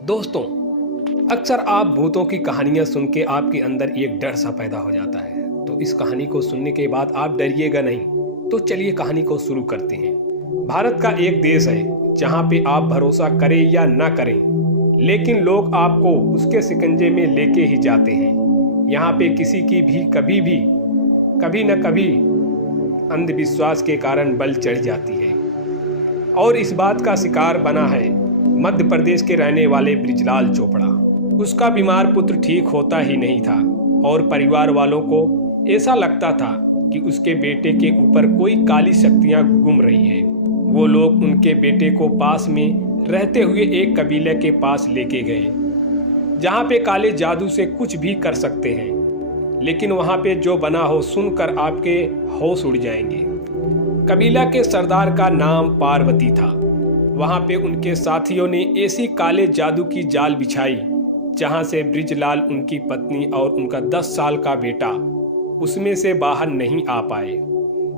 दोस्तों, अक्सर आप भूतों की कहानियां सुन के आपके अंदर एक डर सा पैदा हो जाता है। तो इस कहानी को सुनने के बाद आप डरिएगा नहीं। तो चलिए कहानी को शुरू करते हैं। भारत का एक देश है जहां पे आप भरोसा करें या ना करें, लेकिन लोग आपको उसके शिकंजे में लेके ही जाते हैं। यहाँ पे किसी की भी कभी न कभी अंधविश्वास के कारण बल चढ़ जाती है। और इस बात का शिकार बना है मध्य प्रदेश के रहने वाले बृजलाल चोपड़ा। उसका बीमार पुत्र ठीक होता ही नहीं था और परिवार वालों को ऐसा लगता था कि उसके बेटे के ऊपर कोई काली शक्तियां घूम रही है। वो लोग उनके बेटे को पास में रहते हुए एक कबीले के पास लेके गए, जहाँ पे काले जादू से कुछ भी कर सकते हैं। लेकिन वहाँ पे जो बना हो सुनकर आपके होश उड़ जाएंगे। कबीला के सरदार का नाम पार्वती था। वहाँ पे उनके साथियों ने ऐसी काले जादू की जाल बिछाई जहाँ से बृजलाल, उनकी पत्नी और उनका 10 साल का बेटा उसमें से बाहर नहीं आ पाए।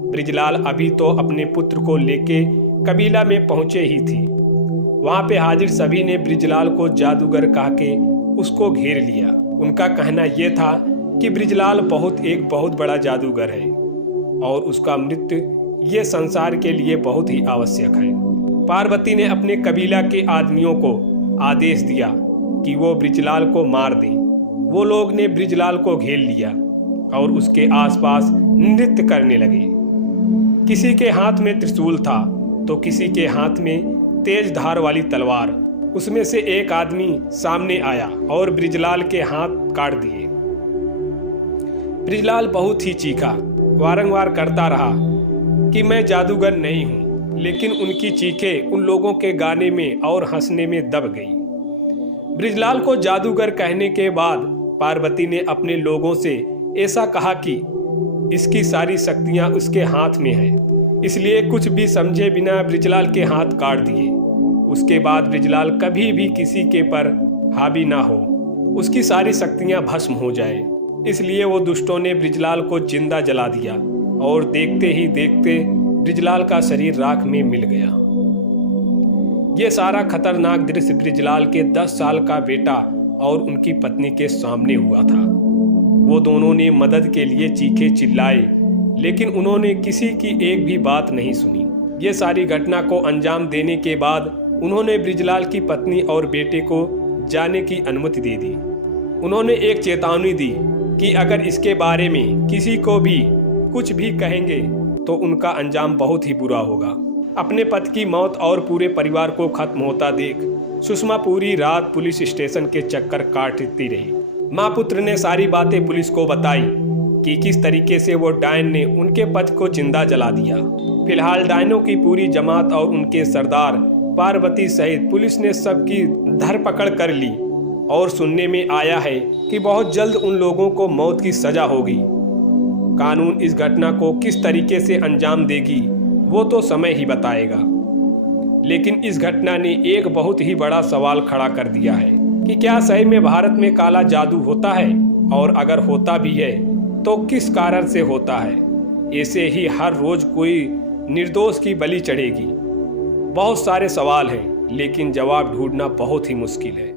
बृजलाल अभी तो अपने पुत्र को लेके कबीला में पहुंचे ही थी। वहाँ पे हाजिर सभी ने बृजलाल को जादूगर कह के उसको घेर लिया। उनका कहना यह था कि बृजलाल एक बहुत बड़ा जादूगर है और उसका मृत्यु ये संसार के लिए बहुत ही आवश्यक है। पार्वती ने अपने कबीला के आदमियों को आदेश दिया कि वो बृजलाल को मार दें। वो लोग ने बृजलाल को घेर लिया और उसके आसपास नृत्य करने लगे। किसी के हाथ में त्रिशूल था तो किसी के हाथ में तेज धार वाली तलवार। उसमें से एक आदमी सामने आया और बृजलाल के हाथ काट दिए। बृजलाल बहुत ही चीखा, वारंवार करता रहा कि मैं जादूगर नहीं हूं, लेकिन उनकी चीखें उन लोगों के गाने में और हंसने में दब गई। बृजलाल को जादूगर कहने के बाद पार्वती ने अपने लोगों से ऐसा कहा कि इसकी सारी शक्तियां उसके हाथ में है, इसलिए कुछ भी समझे बिना बृजलाल के हाथ काट दिए। उसके बाद बृजलाल कभी भी किसी के पर हावी ना हो, उसकी सारी शक्तियां भस्म हो जाए। इसलिए वो दुष्टों ने बृजलाल को जिंदा जला दिया और देखते ही देखते बृजलाल का शरीर राख में मिल गया। ये सारा खतरनाक दृश्य बृजलाल के 10 साल का बेटा और उनकी पत्नी के सामने हुआ था। वो दोनों ने मदद के लिए चीखे चिल्लाए, लेकिन उन्होंने किसी की एक भी बात नहीं सुनी। ये सारी घटना को अंजाम देने के बाद उन्होंने बृजलाल की पत्नी और बेटे को जाने की अनुमति दे दी। उन्होंने एक चेतावनी दी कि अगर इसके बारे में किसी को भी कुछ भी कहेंगे तो उनका अंजाम बहुत ही बुरा होगा। अपने पति की मौत और पूरे परिवार को खत्म होता देख सुषमा पूरी रात पुलिस स्टेशन के चक्कर काटती रही। माँ पुत्र ने सारी बातें पुलिस को बताई कि किस तरीके से वो डायन ने उनके पति को जिंदा जला दिया। फिलहाल डायनों की पूरी जमात और उनके सरदार पार्वती सहित पुलिस ने सबकी धरपकड़ कर ली और सुनने में आया है कि बहुत जल्द उन लोगों को मौत की सजा होगी। कानून इस घटना को किस तरीके से अंजाम देगी वो तो समय ही बताएगा। लेकिन इस घटना ने एक बहुत ही बड़ा सवाल खड़ा कर दिया है कि क्या सही में भारत में काला जादू होता है, और अगर होता भी है तो किस कारण से होता है। ऐसे ही हर रोज कोई निर्दोष की बलि चढ़ेगी। बहुत सारे सवाल हैं, लेकिन जवाब ढूंढना बहुत ही मुश्किल है।